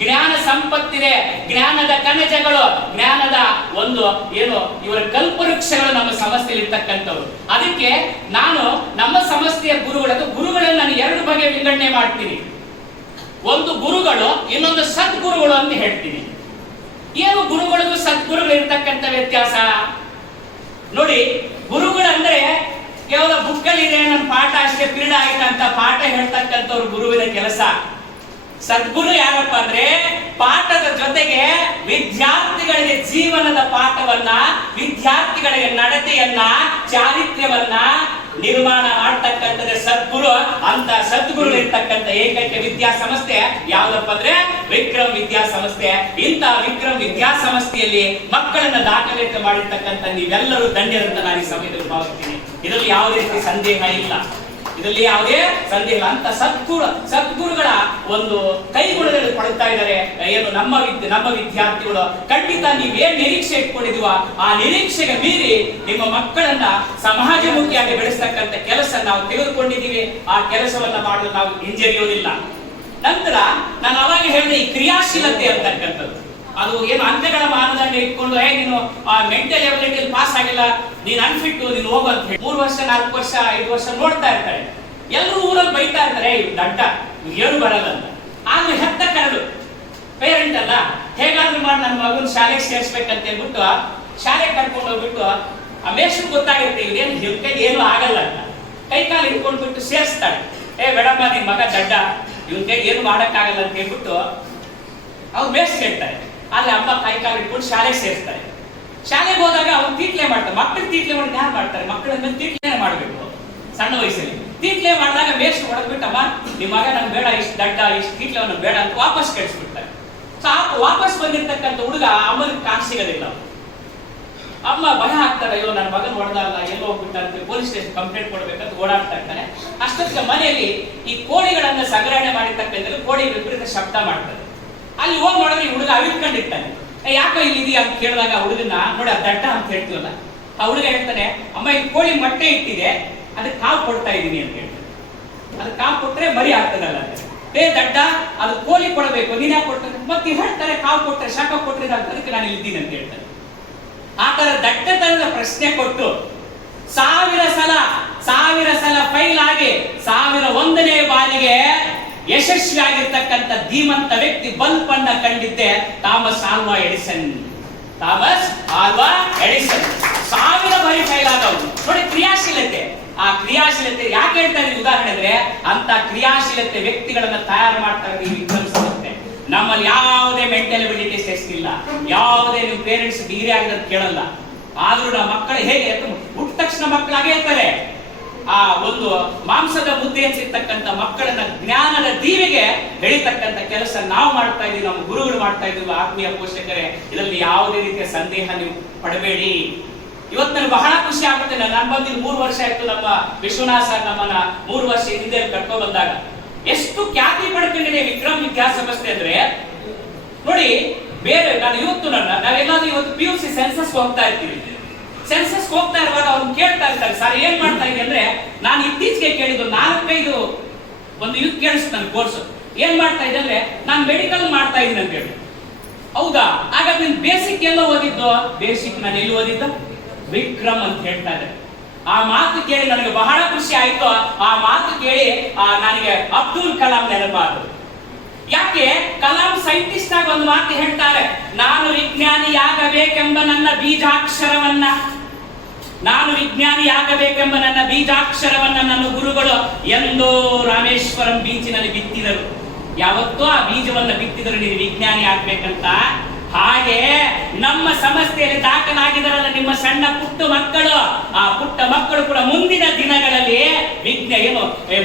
ಜ್ಞಾನ ಸಂಪತ್ತಿದೆ, ಜ್ಞಾನದ ಕಣಜಗಳು, ಜ್ಞಾನದ ಒಂದು ಏನು ಇವರ ಕಲ್ಪವೃಕ್ಷಗಳು ನಮ್ಮ ಸಂಸ್ಥೆಯಲ್ಲಿ ಇರ್ತಕ್ಕಂಥವ್ರು. ಅದಕ್ಕೆ ನಾನು ನಮ್ಮ ಸಂಸ್ಥೆಯ ಗುರುಗಳನ್ನು ನಾನು ಎರಡು ಬಗೆಯ ವಿಂಗಡಣೆ ಮಾಡ್ತೀನಿ. ಒಂದು ಗುರುಗಳು, ಇನ್ನೊಂದು ಸದ್ಗುರುಗಳು ಅಂತ ಹೇಳ್ತೀನಿ. ಏನು ಗುರುಗಳಿಗೂ ಸದ್ಗುರುಗಳು ಇರ್ತಕ್ಕಂಥ ವ್ಯತ್ಯಾಸ ನೋಡಿ. ಗುರುಗಳು ಅಂದ್ರೆ ಕೇವಲ ಬುಕ್ಕಲ್ಲಿ ಇದೆ ನನ್ನ ಪಾಠ ಅಷ್ಟೇ ಪೀಡ ಆಯ್ತಂತ ಪಾಠ ಹೇಳ್ತಕ್ಕಂಥವ್ರು ಗುರುವಿನ ಕೆಲಸ. ಸದ್ಗುರು ಯಾರಪ್ಪ ಅಂದ್ರೆ ಪಾಠದ ಜೊತೆಗೆ ವಿದ್ಯಾರ್ಥಿಗಳಿಗೆ ಜೀವನದ ಪಾಠವನ್ನ, ವಿದ್ಯಾರ್ಥಿಗಳಿಗೆ ನಡತೆಯನ್ನ, ಚಾರಿತ್ರ್ಯವನ್ನ ನಿರ್ಮಾಣ ಮಾಡ್ತಕ್ಕಂಥದ್ದೇ ಸದ್ಗುರು. ಅಂತ ಸದ್ಗುರು ಇರ್ತಕ್ಕಂಥ ಏಕೈಕ ವಿದ್ಯಾಸಂಸ್ಥೆ ಯಾವ್ದಪ್ಪ ಅಂದ್ರೆ ವಿಕ್ರಮ್ ವಿದ್ಯಾಸಂಸ್ಥೆ. ಇಂಥ ವಿಕ್ರಮ್ ವಿದ್ಯಾಸಂಸ್ಥೆಯಲ್ಲಿ ಮಕ್ಕಳನ್ನ ದಾಖಲಾತಿ ಮಾಡಿರ್ತಕ್ಕಂಥ ನೀವೆಲ್ಲರೂ ಧನ್ಯರಂತ ನಾನು ಈ ಸಮಯದಲ್ಲಿ ಭಾವಿಸ್ತೀನಿ. ಇದರಲ್ಲಿ ಯಾವುದೇ ರೀತಿ ಸಂದೇಹ ಇಲ್ಲ, ಇದರಲ್ಲಿ ಯಾವುದೇ ಸಂದೇಹ ಇಲ್ಲ. ಅಂತ ಸದ್ಗುರುಗಳ ಒಂದು ಕೈಗುಣದಲ್ಲಿ ಪಡ್ತಾ ಇದ್ದಾರೆ ಏನು ನಮ್ಮ ವಿದ್ಯಾರ್ಥಿಗಳು. ಖಂಡಿತ ನೀವೇನ್ ನಿರೀಕ್ಷೆ ಇಟ್ಕೊಂಡಿದೀವ ಆ ನಿರೀಕ್ಷೆಗೆ ಮೀರಿ ನಿಮ್ಮ ಮಕ್ಕಳನ್ನ ಸಮಾಜಮುಖಿಯಾಗಿ ಬೆಳೆಸ್ತಕ್ಕಂಥ ಕೆಲಸ ನಾವು ತೆಗೆದುಕೊಂಡಿದ್ದೀವಿ. ಆ ಕೆಲಸವನ್ನ ಮಾಡಲು ನಾವು ಹಿಂಜರಿಯೋದಿಲ್ಲ. ನಂತರ ನಾನು ಅವಾಗ ಹೇಳಿದೆ ಈ ಕ್ರಿಯಾಶೀಲತೆ ಅಂತಕ್ಕಂಥದ್ದು ಅದು ಏನು ಅಂತ್ಯಗಳ ಮಾನದಂಡ ಇಟ್ಕೊಂಡು ನೀನು ಮೆಂಟಲ್ ಎಬಿಲಿಟಿಯಲ್ಲಿ ಪಾಸ್ ಆಗಿಲ್ಲ, ನೀನು ಅನ್ಫಿಟ್, ನೀನು ಹೋಗು ಅಂತ ಹೇಳಿ 3 ವರ್ಷ 4 ವರ್ಷ 5 ವರ್ಷ ನೋಡ್ತಾ ಇರ್ತಾರೆ. ಎಲ್ಲರೂ ಊರಲ್ಲಿ ಬೈತಾ ಇರ್ತಾರೆ, ದಡ್ಡ ಏನು ಬರಲ್ಲ ಅಂತ. ಆದ್ರೆ ಹೆತ್ತ ಕರಡು ಪೇರೆಂಟ್ ಅಲ್ಲ, ಹೇಗಾದ್ರೂ ಮಾಡಿ ನನ್ನ ಮಗನ ಶಾಲೆಗೆ ಸೇರಿಸ್ಬೇಕಂತ ಹೇಳ್ಬಿಟ್ಟು ಶಾಲೆಗೆ ಕರ್ಕೊಂಡು ಹೋಗ್ಬಿಟ್ಟು ಆ ಮೇಷ್ಟ್ರು ಗೊತ್ತಾಗಿರುತ್ತೆ ಇವ್ರೇನು ಕೈಗೆ ಏನು ಆಗಲ್ಲ ಅಂತ ಕೈ ಕಾಲು ಇಟ್ಕೊಂಡ್ಬಿಟ್ಟು ಸೇರಿಸ್ತಾಳೆ. ಬೇಡಮ್ಮ ನಿನ್ ಮಗ ದಡ್ಡ, ಇವನ್ ಕೈಗೆ ಏನು ಮಾಡಕ್ಕಾಗಲ್ಲ ಅಂತ ಹೇಳ್ಬಿಟ್ಟು ಅವ್ರು ಮೇಷ್ಟ್ರು ಹೇಳ್ತಾರೆ. ಆದ್ರೆ ಅಮ್ಮ ಕೈ ಕಾಲು ಇಟ್ಕೊಂಡು ಶಾಲೆಗೆ ಸೇರಿಸ್ತಾರೆ. ಶಾಲೆಗೆ ಹೋದಾಗ ಅವ್ರು ತೀಟ್ಲೆ ಮಾಡ್ತಾರೆ. ಮಕ್ಕಳು ತೀಟ್ಲೆ ಮಾಡಿ ಯಾರು ಮಾಡ್ತಾರೆ? ಮಕ್ಕಳನ್ನ ತೀಟ್ಲೆ ಮಾಡ್ಬೇಕು ಸಣ್ಣ ವಯಸ್ಸಲ್ಲಿ. ತೀಟ್ಲೆ ಮಾಡಿದಾಗ ಮೇಷ್ಟ್ರು ಹೊಡೆದ್ಬಿಟ್ಟಮ್ಮ ನಿಮ್ಮ ಮಗ ನಂಗೆ ಬೇಡ, ಇಷ್ಟು ದಡ್ಡ, ಇಷ್ಟು ತೀಟ್ಲೆವನ್ನು ಬೇಡ ಅಂತ ವಾಪಸ್ ಕಳಿಸ್ಬಿಡ್ತಾರೆ. ಸೊ ವಾಪಸ್ ಬಂದಿರ್ತಕ್ಕಂಥ ಹುಡುಗ ಅಮ್ಮನಿಗೆ ಕಾಣ್ ಸಿಗೋದಿಲ್ಲ. ಅಮ್ಮ ಭಯ ಆಗ್ತಾರೆ, ಅಯ್ಯೋ ನನ್ನ ಮಗನ ಹೊಡೆದಲ್ಲ, ಎಲ್ಲೋ ಹೋಗ್ಬಿಟ್ಟ ಅಂತ ಪೊಲೀಸ್ ಸ್ಟೇಷನ್ ಕಂಪ್ಲೇಂಟ್ ಕೊಡ್ಬೇಕಂತ ಓಡಾಡ್ತಾ ಇರ್ತಾನೆ. ಅಷ್ಟೊತ್ತಿಗೆ ಮನೆಯಲ್ಲಿ ಈ ಕೋಳಿಗಳನ್ನ ಸಂಗ್ರಹಣೆ ಮಾಡಿರ್ತಕ್ಕಂಥ ಕೋಳಿ ವಿಪರೀತ ಶಬ್ದ ಮಾಡ್ತಾರೆ. ಅಲ್ಲಿ ಹೋಗಿ ನೋಡಿದ್ರೆ ಈ ಹುಡುಗ ಅವಿತ್ಕೊಂಡಿರ್ತಾನೆ. ಯಾಕೋ ಇಲ್ಲಿ ಇದೆಯಾ ಅಂತ ಕೇಳಿದಾಗ ಹುಡುಗನ ನೋಡಿ ದಡ್ಡ ಅಂತ ಹೇಳ್ತೀವಲ್ಲ, ಆ ಹುಡುಗ ಹೇಳ್ತಾನೆ, ಅಮ್ಮ ಈ ಕೋಳಿ ಮೊಟ್ಟೆ ಇಟ್ಟಿದೆ, ಅದಕ್ಕೆ ಕಾವು ಕೊಡ್ತಾ ಇದ್ದೀನಿ ಅಂತ ಹೇಳ್ತಾನೆ. ಅದಕ್ಕೆ ಕಾವು ಕೊಟ್ರೆ ಬರಿ ಆಗ್ತದಲ್ಲ ಅಂತ. ದಡ್ಡ, ಅದು ಕೋಳಿ ಕೊಡಬೇಕು, ನೀನ್ ಯಾಕೆ ಕೊಡ್ತಾನೆ? ಮತ್ತೆ ಹೇಳ್ತಾರೆ ಕಾವು ಕೊಟ್ರೆ ಶಾಖ ಕೊಟ್ರೆ ಅದಕ್ಕೆ ನಾನು ಇದ್ದೀನಿ ಅಂತ ಹೇಳ್ತಾನೆ. ಆ ತರ ದಡ್ಡತನದ ಪ್ರಶ್ನೆ ಕೊಟ್ಟು 1000 ಸಲ ಫೈಲ್ ಆಗಿ 1001ನೇ ಬಾರಿಗೆ ಯಶಸ್ವಿಯಾಗಿರ್ತಕ್ಕಂಥ ಧೀಮಂತ ವ್ಯಕ್ತಿ ಬಲ್ಬ್ ಅನ್ನ ಕಂಡಿದ್ದೆ ಥಾಮಸ್ ಆಲ್ವಾ ಎಡಿಸನ್. 1000 ಬಾರಿ ಫೈಲ್ ಆದವರು ನೋಡಿ. ಕ್ರಿಯಾಶೀಲತೆ, ಆ ಕ್ರಿಯಾಶೀಲತೆ ಯಾಕೆ ಹೇಳ್ತಾ ಇದ್ದೀನಿ ಉದಾಹರಣೆ ಅಂದ್ರೆ ಅಂತ ಕ್ರಿಯಾಶೀಲತೆ ವ್ಯಕ್ತಿಗಳನ್ನ ತಯಾರು ಮಾಡ್ತಾ ಇದ್ದೀವಿ ವಿಕ್ರಮ್ ಸಂಸ್ಥೆ. ನಮ್ಮಲ್ಲಿ ಯಾವುದೇ ಮೆಂಟಲ್ ಎಬಿಲಿಟಿ ಟೆಸ್ಟ್ ಇಲ್ಲ, ಯಾವುದೇ ನೀವು ಪೇರೆಂಟ್ಸ್ ಡಿಗ್ರಿ ಆಗಿರೋದು ಕೇಳಲ್ಲ. ಆದ್ರೂ ನಮ್ಮ ಮಕ್ಕಳು ಹೇಗೆ ಹುಟ್ಟ ತಕ್ಷಣ ಮಕ್ಕಳಾಗೇ ಇರ್ತಾರೆ. ಆ ಒಂದು ಮಾಂಸದ ಮುದ್ದೆ ಅನ್ಸಿರ್ತಕ್ಕಂಥ ಮಕ್ಕಳನ್ನ ಜ್ಞಾನದ ದೀವಿಗೆ ಬೆಳೀತಕ್ಕಂಥ ಕೆಲಸ ನಾವು ಮಾಡ್ತಾ ಇದೀವಿ, ನಮ್ಮ ಗುರುಗಳು ಮಾಡ್ತಾ ಇದೀವಿ. ಆತ್ಮೀಯ ಪೋಷಕರೇ, ಇದರಲ್ಲಿ ಯಾವುದೇ ರೀತಿಯ ಸಂದೇಹ ನೀವು ಪಡಬೇಡಿ. ಇವತ್ತು ನನಗೆ ಬಹಳ ಖುಷಿ ಆಗುತ್ತೆ. ನಾನು ಬಂದು 3 ವರ್ಷ ಆಯ್ತು. ನಮ್ಮ ವಿಶ್ವನಾಥ್ ಸರ್ ನಮ್ಮನ್ನ 3 ವರ್ಷ ಹಿಂದೆ ಕರ್ಕೊಂಡು ಬಂದಾಗ ಎಷ್ಟು ಖ್ಯಾತಿ ಪಡ್ಕೊಂಡಿದೆ ವಿಕ್ರಮ್ ವಿದ್ಯಾಸಂಸ್ಥೆ ಅಂದ್ರೆ ನೋಡಿ. ಬೇರೆ ನಾನು ಇವತ್ತು ನಾವೆಲ್ಲಾದ್ರೂ ಇವತ್ತು PUC ಸೆನ್ಸಸ್ ಹೋಗ್ತಾ ಇರ್ತೀವಿ. ಸೆನ್ಸಸ್ ಹೋಗ್ತಾ ಇರುವಾಗ ಅವ್ರು ಕೇಳ್ತಾ ಇರ್ತಾರೆ, ಸರ್ ಏನ್ ಮಾಡ್ತಾ ಇದ್ದೀವಿ ಅಂದ್ರೆ, ನಾನು ಇತ್ತೀಚೆಗೆ ಕೇಳಿದ್ದು 4-5 ಒಂದು ಇದು ಕೇಳಿಸ್ತು ನನ್ನ ಕೋರ್ಸ್ ಏನ್ ಮಾಡ್ತಾ ಇದ್ದೆ ಅಂದ್ರೆ ನಾನು ಮೆಡಿಕಲ್ ಮಾಡ್ತಾ ಇದ್ದೀನಿ ಅಂತ ಹೇಳಿ. ಹೌದಾ, ಹಾಗಾದ್ರೆ ನೀನ್ ಬೇಸಿಕ್ ಎಲ್ಲ ಓದಿದ್ದು? ಬೇಸಿಕ್ ನಾನು ಎಲ್ಲಿ ಓದಿದ್ದ? ವಿಕ್ರಮ್ ಅಂತ ಹೇಳ್ತಾ ಇದ್ದಾರೆ. ಆ ಮಾತು ಕೇಳಿ ನನಗೆ ಬಹಳ ಖುಷಿ ಆಯ್ತು. ಆ ಮಾತು ಕೇಳಿ ನನಗೆ ಅಬ್ದುಲ್ ಕಲಾಂ ನೆನಪಾದ್ರು. ಯಾಕೆ? ಕಲಾಂ ಸೈಂಟಿಸ್ಟ್ ಆಗಿ ಒಂದು ಮಾತು ಹೇಳ್ತಾರೆ, ನಾನು ವಿಜ್ಞಾನಿಯಾಗಬೇಕೆಂಬ ನನ್ನ ಬೀಜಾಕ್ಷರವನ್ನ ನನ್ನ ಗುರುಗಳು ಎಂದೋ ರಾಮೇಶ್ವರಂ ಬೀಚಿನಲ್ಲಿ ಬಿತ್ತಿದರು. ಯಾವತ್ತೂ ಆ ಬೀಜವನ್ನು ಬಿತ್ತಿದರು ನೀನು ವಿಜ್ಞಾನಿ ಆಗ್ಬೇಕಂತ. ಹಾಗೆ ನಮ್ಮ ಸಂಸ್ಥೆಯಲ್ಲಿ ದಾಖಲಾಗಿದ್ದಾರಲ್ಲ ನಿಮ್ಮ ಸಣ್ಣ ಪುಟ್ಟ ಮಕ್ಕಳು, ಆ ಪುಟ್ಟ ಮಕ್ಕಳು ಕೂಡ ಮುಂದಿನ ದಿನಗಳಲ್ಲಿ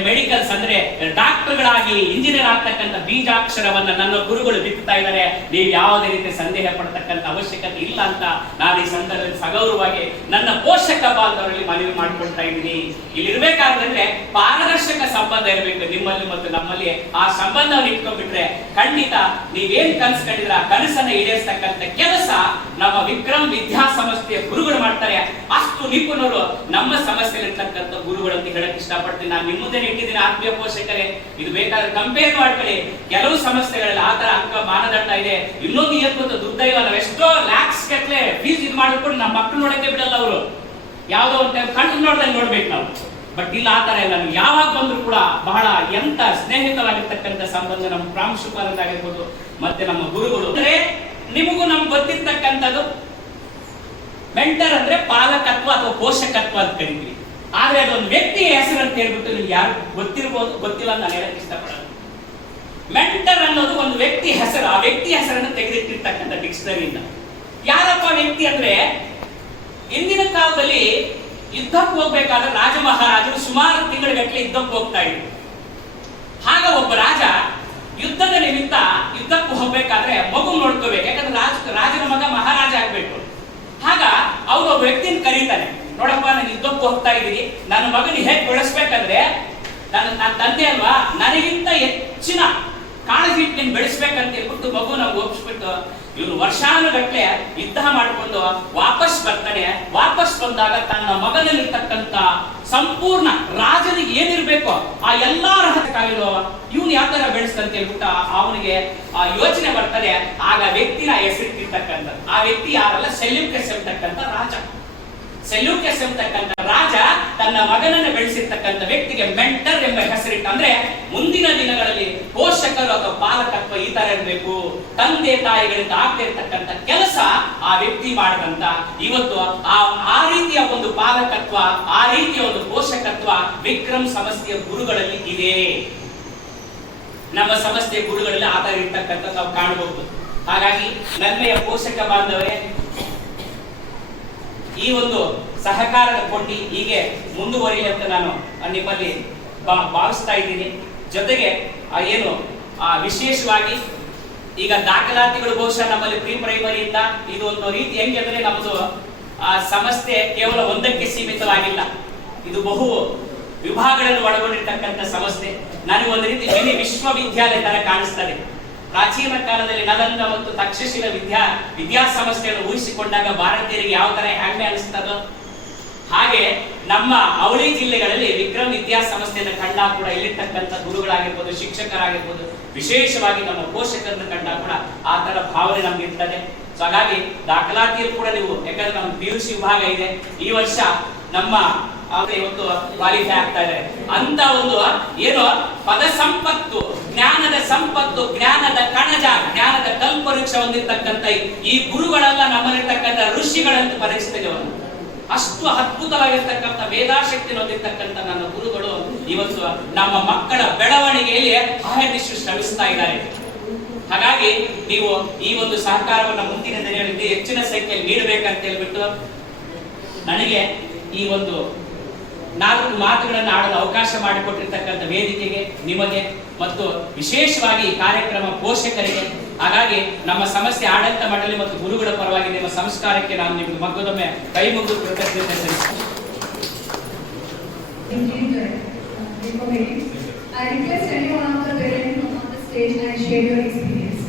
ಮೆಡಿಕಲ್ಸ್ ಅಂದ್ರೆ ಡಾಕ್ಟರ್ಗಳಾಗಿ ಇಂಜಿನಿಯರ್ ಆಗ್ತಕ್ಕಂಥ ಬೀಜಾಕ್ಷರವನ್ನ ನನ್ನ ಗುರುಗಳು ಬಿತ್ತಾ ಇದ್ದಾರೆ. ನೀವು ಯಾವುದೇ ರೀತಿ ಸಂದೇಹ ಪಡ್ತಕ್ಕಂಥ ಅವಶ್ಯಕತೆ ಇಲ್ಲ ಅಂತ ನಾನು ಈ ಸಂದರ್ಭದಲ್ಲಿ ಸಗೌರವಾಗಿ ನನ್ನ ಪೋಷಕ ಬಾಂಧವರಲ್ಲಿ ಮನವಿ ಮಾಡ್ಕೊಳ್ತಾ ಇದ್ದೀನಿ. ಇಲ್ಲಿರ್ಬೇಕಾದ್ರೆ ಪಾರದರ್ಶಕ ಸಂಬಂಧ ಇರಬೇಕು ನಿಮ್ಮಲ್ಲಿ ಮತ್ತು ನಮ್ಮಲ್ಲಿ. ಆ ಸಂಬಂಧವನ್ನು ಇಟ್ಕೊಂಡ್ಬಿಟ್ರೆ ಖಂಡಿತ ನೀವೇನ್ ಕನಸ್ಕೊಂಡಿದ್ರ ಆ ಕನಸನ್ನ ಈಡೇರಿಸ್ತಕ್ಕಂಥ ಕೆಲಸ ನಮ್ಮ ವಿಕ್ರಮ್ ವಿದ್ಯಾಸಂಸ್ಥೆಯ ಗುರುಗಳು ಮಾಡ್ತಾರೆ. ಅಷ್ಟು ನಿಪುಣರು ನಮ್ಮ ಸಮಸ್ಯೆಯಲ್ಲಿ ಇರ್ತಕ್ಕಂಥ ಗುರುಗಳು ಅಂತ ಹೇಳಕ್ ಇಷ್ಟಪಡ್ತೀನಿ. ನಾನು ನಿಮ್ಮ ಮುಂದೆ ಇಟ್ಟಿದ್ದೀನಿ ಆತ್ಮೀಯ ಪೋಷಕರೇ, ಇದು ಬೇಕಾದ್ರೆ ಕಂಪೇರ್ ಮಾಡ್ಕೊಳ್ಳಿ. ಕೆಲವು ಸಮಸ್ಯೆಗಳಲ್ಲಿ ಆತರ ಅಂಕ ಮಾನದಂಡ ಇದೆ. ಇನ್ನೊಂದು ಏನ್ ದುರ್ದೈವ, ನಾವು ಎಷ್ಟೋ ಲ್ಯಾಕ್ಸ್ ಗಟ್ಲೆ ಫೀಸ್ ಇದು ಮಾಡಿಕೊಂಡು ನಮ್ಮ ಮಕ್ಕಳು ನೋಡಕ್ಕೆ ಬಿಡಲ್ಲ. ಅವರು ಯಾವ್ದೋ ಒಂದು ಕಣ್ಣು ನೋಡ್ದಂಗೆ ನೋಡ್ಬೇಕು ನಾವು. ಬಟ್ ಇಲ್ಲ, ಆತರ ಇಲ್ಲ. ನೀವು ಯಾವಾಗ ಬಂದ್ರು ಕೂಡ ಬಹಳ ಎಂತ ಸ್ನೇಹಿತವಾಗಿರ್ತಕ್ಕಂಥ ಸಂಬಂಧ ನಮ್ಮ ಪ್ರಾಂಶುಪಾಲರಾಗಿರ್ಬೋದು ಮತ್ತೆ ನಮ್ಮ ಗುರುಗಳು. ಅಂದ್ರೆ ನಿಮಗೂ ನಮ್ಗೆ ಗೊತ್ತಿರ್ತಕ್ಕಂಥದ್ದು ಮೆಂಟರ್ ಅಂದ್ರೆ ಪಾಲಕತ್ವ ಅಥವಾ ಪೋಷಕತ್ವ ಅಂತ ಕರಿತೀವಿ. ಆದ್ರೆ ಅದೊಂದು ವ್ಯಕ್ತಿಯ ಹೆಸರು ಅಂತ ಹೇಳ್ಬಿಟ್ಟು ನಿಮ್ಗೆ ಯಾರು ಗೊತ್ತಿರ್ಬೋದು, ಗೊತ್ತಿಲ್ಲ ಅಂತ ನಾನು ಹೇಳಕ್ ಇಷ್ಟಪಡಲ್ಲ. ಮೆಂಟರ್ ಅನ್ನೋದು ಒಂದು ವ್ಯಕ್ತಿ ಹೆಸರು. ಆ ವ್ಯಕ್ತಿ ಹೆಸರನ್ನು ತೆಗೆದಿಟ್ಟಿರ್ತಕ್ಕಂಥ ಡಿಕ್ಷನರಿಯಿಂದ. ಯಾರಪ್ಪ ವ್ಯಕ್ತಿ ಅಂದ್ರೆ, ಇಂದಿನ ಕಾಲದಲ್ಲಿ ಯುದ್ಧಕ್ಕೆ ಹೋಗ್ಬೇಕಾದ್ರೆ ರಾಜ ಮಹಾರಾಜರು ಸುಮಾರು ತಿಂಗಳುಗಟ್ಟಲೆ ಯುದ್ಧಕ್ಕೆ ಹೋಗ್ತಾ ಇದ್ರು. ಆಗ ಒಬ್ಬ ರಾಜ ಯುದ್ಧದ ನಿಮಿತ್ತ ಯುದ್ಧಕ್ಕೆ ಹೋಗ್ಬೇಕಾದ್ರೆ ಮಗು ನೋಡ್ಕೋಬೇಕು. ಯಾಕಂದ್ರೆ ರಾಜನ ಮಗ ಮಹಾರಾಜ ಆಗ್ಬೇಕು. ಆಗ ಅವ್ರು ಒಬ್ಬ ವ್ಯಕ್ತಿನ ಕರೀತಾನೆ, ನೋಡಪ್ಪ ನಾನು ಯುದ್ಧಕ್ಕೆ ಹೋಗ್ತಾ ಇದ್ದೀನಿ, ನನ್ನ ಮಗನ ಹೇಗೆ ಬೆಳೆಸ್ಬೇಕಂದ್ರೆ ನನ್ನ ತಂದೆ ಅಲ್ವಾ, ನನಗಿಂತ ಹೆಚ್ಚಿನ ಕಾಳಜಿ ಇಟ್ಟು ನೀನು ಬೆಳೆಸ್ಬೇಕಂತ ಹೇಳ್ಬಿಟ್ಟು ಮಗುನ ಒಪ್ಪಿಸ್ಬಿಟ್ಟು ಇವನು ವರ್ಷಾನುಗಟ್ಲೆ ಯುದ್ಧ ಮಾಡಿಕೊಂಡು ವಾಪಸ್ ಬರ್ತಾನೆ. ವಾಪಸ್ ಬಂದಾಗ ತನ್ನ ಮಗನಲ್ಲಿರ್ತಕ್ಕಂಥ ಸಂಪೂರ್ಣ ರಾಜನಿಗೆ ಏನಿರ್ಬೇಕು ಆ ಎಲ್ಲಾ ಅರ್ಹತೆಗಳಿರೋ ಇವನು ಯಾವ ತರ ಬೆಳೆಸ್ತಂತ ಹೇಳ್ಬಿಟ್ಟು ಅವನಿಗೆ ಆ ಯೋಚನೆ ಬರ್ತದೆ. ಆಗ ವ್ಯಕ್ತಿನ ಹೆಸರಿಟ್ಟಿರ್ತಕ್ಕಂಥ ಆ ವ್ಯಕ್ತಿ ಯಾರಲ್ಲ, ಸೆಲ್ಯೂಕಸ್ ಎಂಬತಕ್ಕಂಥ ರಾಜ. ಸೆಲ್ಯೂಕಸ್ ಎಂಬತಕ್ಕಂಥ ರಾಜ ತನ್ನ ಮಗನನ್ನು ಬೆಳೆಸಿರ್ತಕ್ಕಂಥ ವ್ಯಕ್ತಿಗೆ ಮೆಂಟರ್ ಎಂಬ ಹೆಸರಿಟ್ಟ. ಅಂದ್ರೆ ಮುಂದಿನ ದಿನಗಳಲ್ಲಿ ಪೋಷಕರು ಅಥವಾ ಪಾಲಕತ್ವ ಈ ತರ ಇರಬೇಕು. ತಂದೆ ತಾಯಿಗಳಿಂದ ಆಗದೆ ಇರ್ತಕ್ಕಂಥ ಕೆಲಸ ಆ ವ್ಯಕ್ತಿ ಮಾಡದಂತ ಇವತ್ತು ಆ ರೀತಿಯ ಒಂದು ಪಾಲಕತ್ವ, ಆ ರೀತಿಯ ಒಂದು ಪೋಷಕತ್ವ ವಿಕ್ರಮ್ ಸಂಸ್ಥೆಯ ಗುರುಗಳಲ್ಲಿ ಇದೆ. ನಮ್ಮ ಸಂಸ್ಥೆಯ ಗುರುಗಳಲ್ಲಿ ಆ ತರ ಇರ್ತಕ್ಕಂಥ ನಾವು ಕಾಣಬಹುದು. ಹಾಗಾಗಿ ನನ್ನೆಯ ಪೋಷಕ ಬಾಂಧವರೇ, ಈ ಒಂದು ಸಹಕಾರದ ಕೊಂಡಿ ಹೀಗೆ ಮುಂದುವರಿಯಲಿ ಅಂತ ನಾನು ನಿಮ್ಮಲ್ಲಿ ಭಾವಿಸ್ತಾ ಇದ್ದೀನಿ. ಜೊತೆಗೆ ಏನು ವಿಶೇಷವಾಗಿ ಈಗ ದಾಖಲಾತಿಗಳು ಬಹುಶಃ ನಮ್ಮಲ್ಲಿ ಪ್ರೀ ಪ್ರೈಮರಿಯಿಂದ ಇದು ಒಂದು ರೀತಿ ಹೆಂಗೆ ಅಂದ್ರೆ ನಮ್ಮದು ಸಂಸ್ಥೆ ಕೇವಲ ಒಂದಕ್ಕೆ ಸೀಮಿತವಾಗಿಲ್ಲ. ಇದು ಬಹು ವಿಭಾಗಗಳನ್ನು ಒಳಗೊಂಡಿರ್ತಕ್ಕಂಥ ಸಂಸ್ಥೆ. ನನಗೆ ಒಂದು ರೀತಿ ಮಿನಿ ವಿಶ್ವವಿದ್ಯಾಲಯ ತರ ಕಾಣಿಸ್ತದೆ. ಪ್ರಾಚೀನ ಕಾಲದಲ್ಲಿ ನಲಂದ ಮತ್ತು ತಕ್ಷಶಿಲ ವಿದ್ಯಾಸಂಸ್ಥೆಯನ್ನು ಊಹಿಸಿಕೊಂಡಾಗ ಭಾರತೀಯರಿಗೆ ಯಾವ ತರ ಹೆಮ್ಮೆ ಅನಿಸ್ತದೋ ಹಾಗೆ ನಮ್ಮ ಅವಳಿ ಜಿಲ್ಲೆಗಳಲ್ಲಿ ವಿಕ್ರಮ್ ವಿದ್ಯಾಸಂಸ್ಥೆಯನ್ನು ಕಂಡಾಗ ಕೂಡ ಇಲ್ಲಿರ್ತಕ್ಕಂಥ ಗುರುಗಳಾಗಿರ್ಬೋದು, ಶಿಕ್ಷಕರಾಗಿರ್ಬೋದು, ವಿಶೇಷವಾಗಿ ನಮ್ಮ ಪೋಷಕರನ್ನು ಕಂಡಾಗ ಕೂಡ ಆ ತರ ಭಾವನೆ ನಮ್ಗೆ ಇರ್ತದೆ. ಸೊ ಹಾಗಾಗಿ ದಾಖಲಾತಿಯಲ್ಲಿ ಕೂಡ ನೀವು, ಯಾಕಂದ್ರೆ ನಮ್ಮ PUC ವಿಭಾಗ ಇದೆ, ಈ ವರ್ಷ ನಮ್ಮ ಇವತ್ತು ಕ್ವಾಲಿಫೈ ಆಗ್ತಾ ಇದೆ ಅಂತ ಒಂದು ಏನು ಪದ ಸಂಪತ್ತು, ಜ್ಞಾನದ ಸಂಪತ್ತು, ಜ್ಞಾನದ ಕಣಜ, ಜ್ಞಾನದ ಕಲ್ಪವೃಕ್ಷ ಹೊಂದಿರ್ತಕ್ಕಂಥ ಈ ಗುರುಗಳೆಲ್ಲ ನಮ್ಮಲ್ಲಿರ್ತಕ್ಕಂಥ ಋಷಿಗಳಂತ ಪರೀಕ್ಷಿಸ್ತೇವೆ. ಅಷ್ಟು ಅದ್ಭುತವಾಗಿರ್ತಕ್ಕಂಥ ವೇದಾಶಕ್ತಿ ಹೊಂದಿರ್ತಕ್ಕಂಥ ನನ್ನ ಗುರುಗಳು ಇವತ್ತು ನಮ್ಮ ಮಕ್ಕಳ ಬೆಳವಣಿಗೆಯಲ್ಲಿ ಅಹರ್ನಿಶು ಶ್ರಮಿಸ್ತಾ ಇದ್ದಾರೆ. ಹಾಗಾಗಿ ನೀವು ಈ ಒಂದು ಸಹಕಾರವನ್ನು ಮುಂದಿನ ದಿನಗಳಲ್ಲಿ ಹೆಚ್ಚಿನ ಸಂಖ್ಯೆಯಲ್ಲಿ ನೀಡಬೇಕಂತ ಹೇಳ್ಬಿಟ್ಟು ನನಗೆ ಈ ಒಂದು 4 ಮಾತುಗಳನ್ನು ಆಡಲು ಅವಕಾಶ ಮಾಡಿಕೊಟ್ಟಿರ್ತಕ್ಕಂಥ ವೇದಿಕೆಗೆ, ನಿಮಗೆ ಮತ್ತು ವಿಶೇಷವಾಗಿ ಈ ಕಾರ್ಯಕ್ರಮ ಪೋಷಕರಿಗೆ, ಹಾಗಾಗಿ ನಮ್ಮ ಸಂಸ್ಥೆ ಆಡಳಿತ ಮಂಡಳಿ ಮತ್ತು ಗುರುಗಳ ಪರವಾಗಿ ನಿಮ್ಮ ಸಂಸ್ಕಾರಕ್ಕೆ ನಾನು ನಿಮಗೆ ಮಗ್ಗದೊಮ್ಮೆ ಕೈ ಮುಗಿದು ಕೃತಜ್ಞತೆ ಸಲ್ಲಿಸುತ್ತೇನೆ. I request anyone of the parents to come on the stage and share your experience.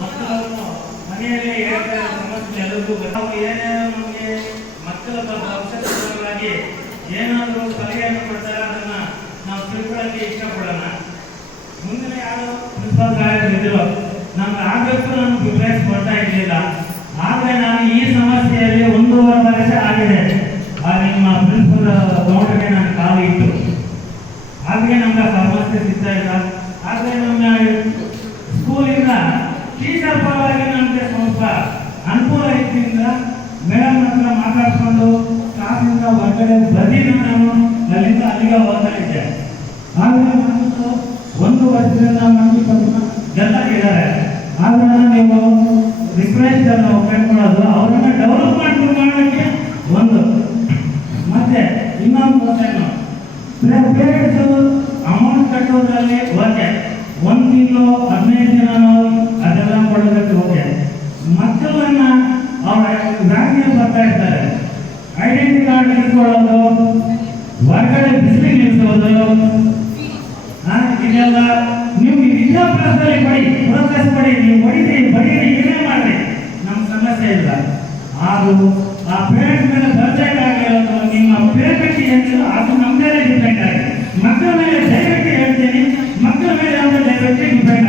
ಮಕ್ಕಳನ್ನು ಮನೆಯಲ್ಲೇ ಹೇಳ್ತಾ ಇರೋ ಸಮಸ್ಯೆ ಎಲ್ಲರಿಗೂ ನಾವು ಏನೇ ನಮಗೆ ಮಕ್ಕಳ ಭವಿಷ್ಯವಾಗಿ ಏನಾದರೂ ಸಲಹೆ ಆಗಬೇಕು ನಾನು ಪ್ರಿಫರೆನ್ಸ್ ಕೊಡ್ತಾ ಇರಲಿಲ್ಲ. ಆದರೆ ನಾನು ಈ ಸಮಸ್ಯೆಯಲ್ಲಿ 1.5 ವರ್ಷ ಆಗಿದೆ. ನಿಮ್ಮ ಪ್ರಿನ್ಸಿಪಲ್ ಗೌಡರಿಗೆ ನಾನು ಕಾಲು ಇಟ್ಟು ಹಾಗೆ ನಮ್ಗೆ ಸಮಸ್ಯೆ ಸಿಗ್ತಾ ಇಲ್ಲ. ಆದರೆ ನಮ್ಮ ಸ್ಕೂಲಿಂದ ಟೀಚರ್ ಪರವಾಗಿ ನಮಗೆ ಸ್ವಲ್ಪ ಅನುಕೂಲ ಇದ್ದರಿಂದ ಮೇಡಮ್ ಹತ್ರ ಮಾತಾಡ್ಕೊಂಡು ಕ್ಲಾಸಿಂದ ಹೊರಗಡೆ ಬಂದಿದ್ದು ನಾನು ಅಲ್ಲಿಂದ ಅಲ್ಲಿಗೆ ಹೋಗ್ತಾ ಇದ್ದೆ. ಆದರೆ ನಮ್ಮದು 1 ವರ್ಷದಿಂದ ನಮಗೆ ಸ್ವಲ್ಪ ಜನ ಇದ್ದಾರೆ. ಆದರೆ ನೀವು ರಿಕ್ವೆಸ್ಟ್ ಅನ್ನು ಕೇಳ್ಕೊಳ್ಳೋದು ಅವರನ್ನ ಡೆವಲಪ್ಮೆಂಟ್ ಮಾಡೋಕ್ಕೆ ಒಂದು. ಮತ್ತೆ ಇನ್ನೊಂದು ಕ್ವಶನ್, ಪೇರೆಂಟ್ಸು ಅಮೌಂಟ್ ಕಟ್ಟೋದ್ರಲ್ಲಿ ಓಕೆ, 1 ತಿಂಗಳು 15 ದಿನನೋ ಅದೆಲ್ಲ ಕೊಡೋದಕ್ಕೆ ಓಕೆ. ಮಕ್ಕಳನ್ನ ಅವ್ರ ಬ್ಯಾಂಕ್ಗೆ ಬರ್ತಾ ಇರ್ತಾರೆ, ಐಡೆಂಟಿ ಕಾರ್ಡ್ ಇಟ್ಕೊಳ್ಳೋದು, ಹೊರಗಡೆ ಬಿಸಿಲಿಗೆ ನಿಲ್ಲಿಸೋದು, ಇದೆಲ್ಲ ನೀವು ವಿದ್ಯಾಭ್ಯಾಸದಲ್ಲಿ ಪಡಿ, ಪ್ರೋಸೆಸ್ ಪಡಿ, ನೀವು ಹೊಡಿರಿ ಬಡೀರಿ ಏನೇ ಮಾಡಿ ನಮ್ಮ ಸಮಸ್ಯೆ ಇಲ್ಲ. ಹಾಗೂ ಆ ಪೇರೆಂಟ್ಸ್ ಮೇಲೆ ಬರ್ಡೇಟ್ ಆಗಿರೋದು ನಿಮ್ಮ ಪೇಮೆಂಟ್ ಏನಿಲ್ಲ ಅದು ನಮ್ಮ ಮೇಲೆ ಡಿಪೆಂಡ್ ಆಗಿದೆ. ಮಕ್ಕಳ ಮೇಲೆ ಡೈರೆಕ್ಟ್ ಹೇಳ್ತೀನಿ, ಮಕ್ಕಳ ಮೇಲೆ ಅಂದ್ರೆ ಡೈರೆಕ್ಟ್ ಡಿಪೆಂಡ್